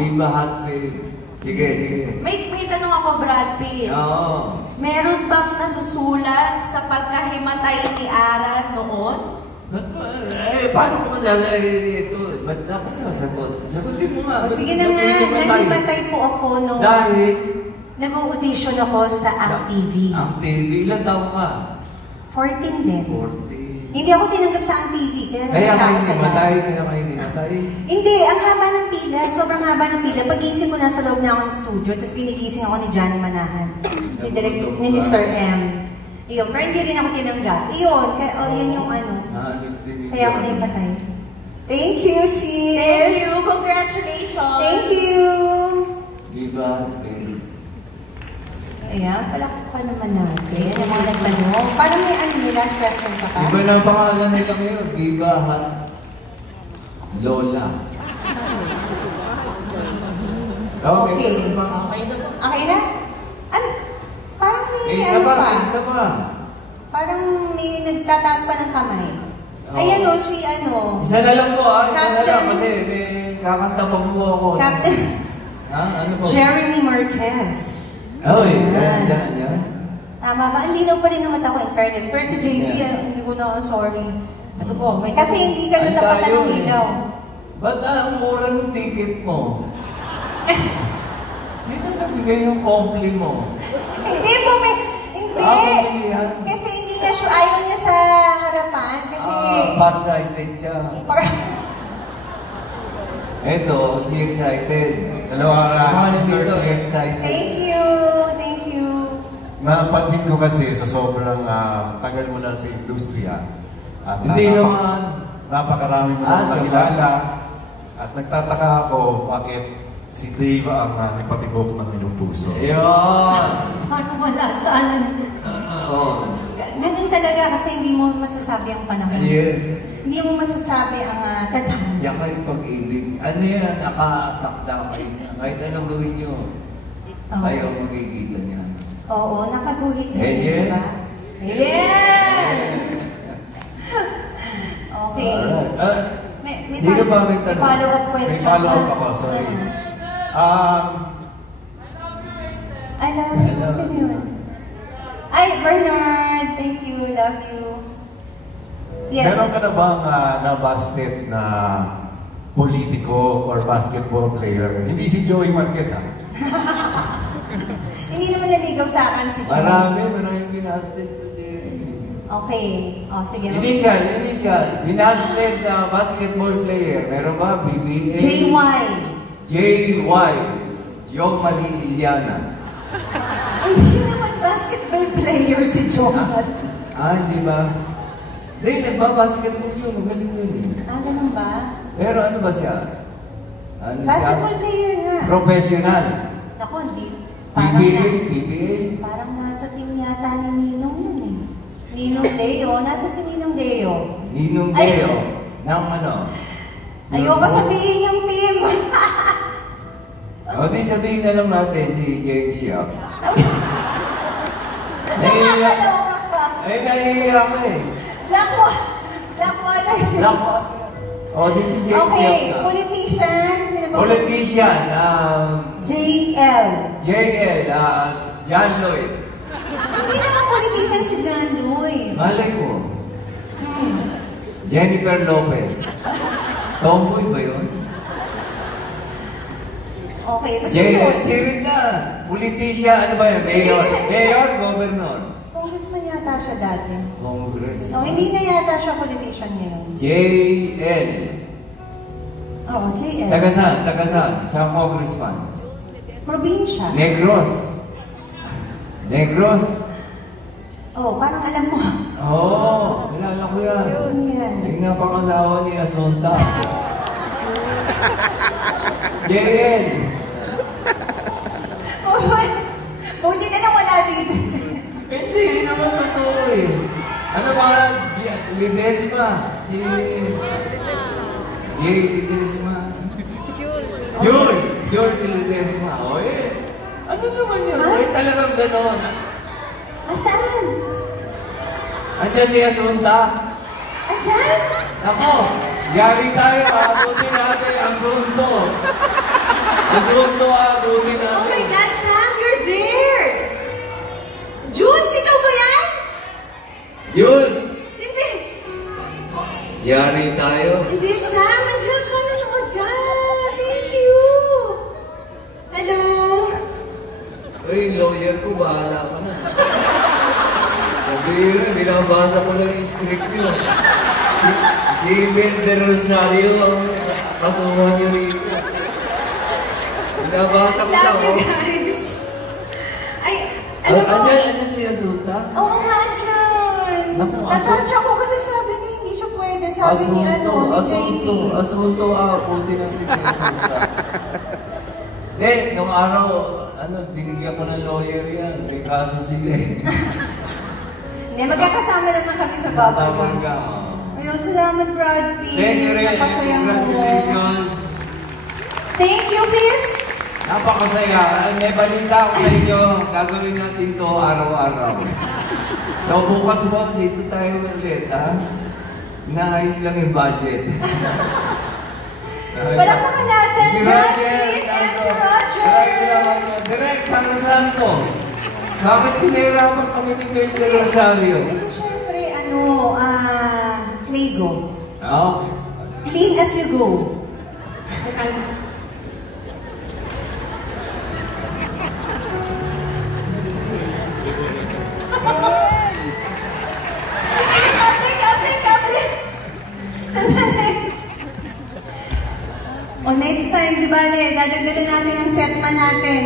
Viva Hot Babe. Sige, sige. May tanong ako, Brad Pitt. Oo. Meron bang nasusulat sa pagkahimatay ni Ara noon? Paano ko masasabi ito? Ba't dapat sasagot? Sagutin mo nga. O sige na nga, nahimatay po ako nung dahil nag-audition ako sa ActTV. ActTV, ilan taon ka? 14 din. 14. Hindi ako tinanggap sa ActTV. Kaya kayo himatay, kaya kayo himatay. Hindi, ang haba ng pila. Sobrang haba ng pila. Pag-gising ko, nasa loob na ako ng studio, tapos ginigising ako ni Johnny Manahan. Ni Mr. M. Iyon, pero hindi rin ako tinanggap. Iyon, kaya, yun yung ano. Kaya ako nahimatay. Thank you, sis! Thank you! Congratulations! Thank you! Viva. Ayan, palakpakan naman natin. Yung mga nagtanong. Parang may ano, may last question pa ka? Iba na ang pangalan nila ngayon. Viva Hot Lola. Okay. Okay na? Ano? Parang may ano pa. Isa pa. Parang may nagtataas pa ng kamay. Ayan o, si ano. Isa na lang po Isa na lang Captain. kasi may kakanta pa po ako. Captain. Ano po? Jeremy Marquez. Yan. Tama ba? Hindi daw pa rin naman ako in fairness. Pero si JC, hindi ko na, sorry. Ano po? Kasi hindi ka natapatan ng ilaw. Ba't ang mura ng ticket mo? Sino nabigay yung kompli mo? Hindi po, hindi. Kasi hindi niya siya, ayaw niya sa harapan. Kasi... far-sighted siya. Eto, hindi excited. Dalawang ano dito, excited. Thank you. Napansin ko kasi sa sobrang tagal mo na sa industriya. At hindi naman. Napakarami mo na nakilala. At nagtataka ako bakit si Dave ang nagpatibok ng inyong puso. Ayun! Parang wala saan. Ganun talaga kasi hindi mo masasabi ang panahon. Yes. Hindi mo masasabi ang tadhana. Diyan kayo pag-ibig. Ano yan? Nakatakda kayo niya. Kahit anong gawin nyo, kayo magigita niya. Oo, nakaguhit din, di ba? Ayan! Okay. Sige pa, may tanong. May follow-up question. May follow-up ako, sorry. I love you. Sino yun? Ay, Bernard! Thank you. Love you. Yes. Meron ka na bang nabasted na politiko or basketball player? Hindi si Joey Marquez, Hindi naman naligaw sa akin si Joey. Maraming binasted kasi. Okay. O, sige. Initial. Binasted na basketball player. Meron ba? BBA? JY. Jo Marie Iliana. Hindi naman basketball player si Joey. Hindi ba? Hindi, nagbabasketball yun. Magaling yun eh. Ganun ba? Pero ano ba siya? Basketball player nga. Professional. Naku, hindi. PBA. Parang nasa team yata ni Ninong yun eh. Ninong Deo. Nasa si Ninong Deo. Ninong Deo. Nang ano? Ayoko sabihin yung team. O di sabihin na lang natin si James Yap. Nakakaloka ka. Nahihiya ka eh. Blackwater. O di si James Yap. Okay, politician. Politician. JL. John Lloyd. Hindi naman politician si John Lloyd. Malay ko. Jennifer Lopez. Tomboy ba yun? Okay, basta yun. Sirit na. Politician, ano ba yun? Mayor, governor. Congressman yata siya dati. Congress. Hindi na yata siya politician ngayon. JL. Oo, JL. Tagasan. Sa congressman. Probinsya. Negros. Parang alam mo. Kilala ko yan. Sino yan? Yung napangasawa ni Asunta. JL. Buti na lang wala dito. Hindi naman totoo eh. Ano ba? Ledesma. Ledesma. Jules Ledesma. Ano naman yun? Talagang gano'n. Saan? Andiyan si Asunta. Andiyan? Ako, yari tayo. Abutin natin ang asunto. Asunto abutin natin. Oh my God, Sam, you're there! Jules, ikaw ba yan? Jules! Hindi. Yari tayo. Hindi, Sam. Nandiyan ka. Nanood ka. Thank you. Hello. Ay, lawyer ko, bahala ka na. Sabi rin, binabasa ko lang yung script nyo. Si Mel Rosario ang kasuhan nyo rito. Binabasa ko lang. Love you guys. Ay, alam mo. Andyan si Asunta? Oo nga, andyan. Naku, Natouch ako kasi sabi niya hindi siya pwede. Sabi ni JP. Asunto, abutin natin si Asunta. Hindi, nung araw, binigyan ko ng lawyer yan. May kaso sila eh. Hindi, magkakasama naman kami sa baba. Tawag ka. Ayun, salamat Brad Pitt. Thank you rin. Napasaya mo. Congratulations. Thank you, Miss. Napakasaya. May balita ako sa inyo. Gagawin natin to araw-araw. So bukas mo, dito tayo ulit, ha? Naayos lang yung budget. Palakpakan natin, Si Brad Roger. Pitt and si Roger. Direct, para saan to? Bakit pinahirapan kami ni Mel Rosario? Ito syempre, Claygo. Okay. Clean as you go. Kapli. Sandali. O next time, di ba, dadagdagan natin ang setman natin.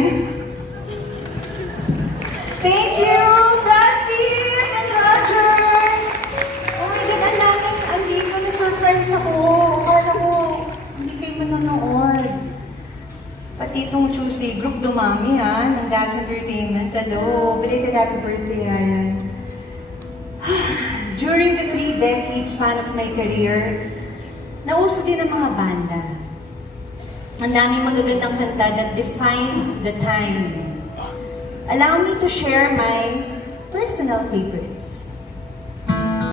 Thank you, Brad Pitt and Roger. Oh my God, ang daming, andito na surprise ako. Akala ko, hindi kayo manonood. Pati itong Tuesday group dumami ha, ng Dance Entertainment. Hello, belated happy birthday, Ryan. During the 3 decades span of my career, nauso din ang mga banda. Ang daming magagandang kanta that define the time. Allow me to share my personal favorites.